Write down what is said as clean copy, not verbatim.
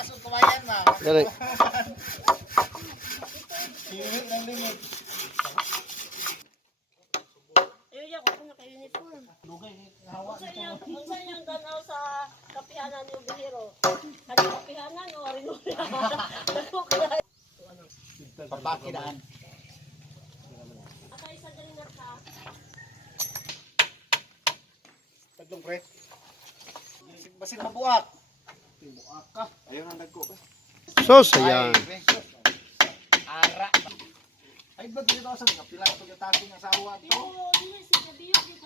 Pasok kumayan na. Dali. Limit ng limit. Ayun yan, kung naka-uniform. Dugay, hawa nito. Kung saan yung tanaw sa kapihanan yung bihiro? Kanya kapihanan o rinuli? Papakidaan. Ako isa dali na ka. Tatlong pre. Basin mabuak. Buak ka. Ayun ang dagko ba? Sos, ayan. Ara. Ay ba dito sa kapila ko yung tating asawa to? Pero, dili, si Kabiyo, di